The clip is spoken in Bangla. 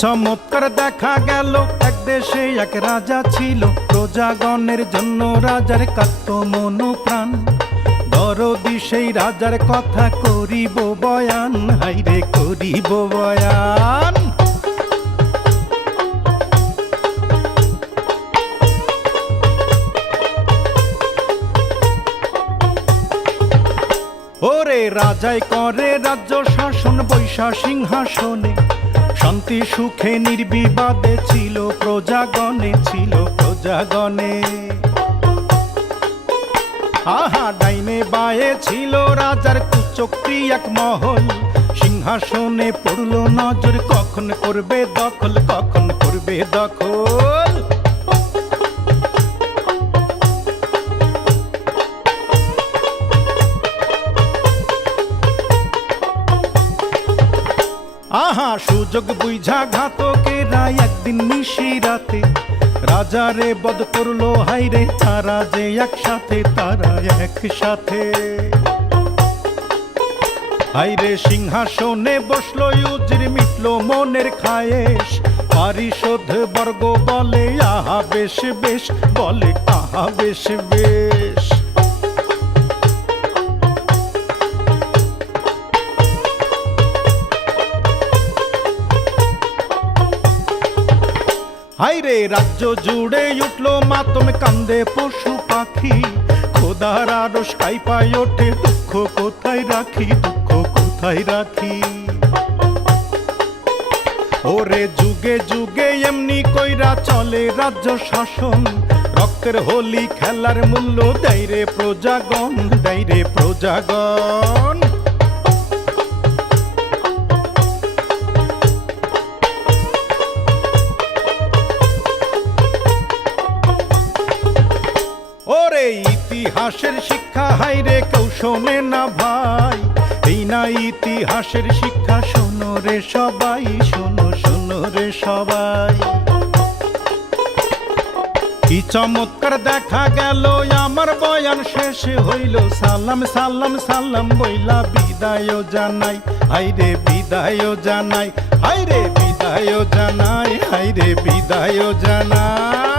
চমৎকার দেখা গেল, এক দেশে এক রাজা ছিল, প্রজাগণের জন্য রাজার কাঁদত মন প্রাণ। দরদি সেই রাজার কথা করিব বয়ান, হাইরে করিব বয়ান। ওরে রাজাই করে রাজ্য শাসন বৈশা সিংহাসনে, শান্তি সুখে নির্বিবাদে ছিল প্রজাগণে, ছিল প্রজাগণে। আহা ডাইনে বায়ে ছিল রাজার কুচক্রি এক মহল, সিংহাসনে পড়ল নজর, কখন করবে দখল, কখন করবে দখল। আহা সুযোগ বুঝা ঘাতকেরা একদিন নিশিরাতে রাজারে বধ করলো, হাইরে তারা যে একসাথে, তারা একসাথে। হাইরে সিংহাসনে বসলো ইউজির, মিটলো মনের খায়েশ, পারিষদ বর্গ বলে আহা বেশ বেশ, বলে আহা বেশ বেশ। হাইরে রাজ্য জুড়ে উঠলো মাতম, কান্দে পশু পাখি, খোদার আরশ কাঁপায় ওঠে, দুঃখ কোথায় রাখি, দুঃখ কোথায় রাখি। ওরে যুগে যুগে এমনি কইরা চলে রাজ্য শাসন, রক্তের হোলি খেলার মূল্য দেয় রে প্রজাগণ, দেয় রে প্রজাগণ। ওরে ইতিহাসের শিক্ষা হাইরে কেউ শোনে না ভাই, এই না ইতিহাসের শিক্ষা, শোনো রে সবাই, শোনো শোনো রে সবাই। কি চমৎকার দেখা গেল, আমার বয়ান শেষ হইল, সালাম সালাম সালাম বইলা বিদায় জানাই, হাইরে বিদায় জানাই, হাইরে বিদায় জানাই, হাইরে বিদায় জানাই।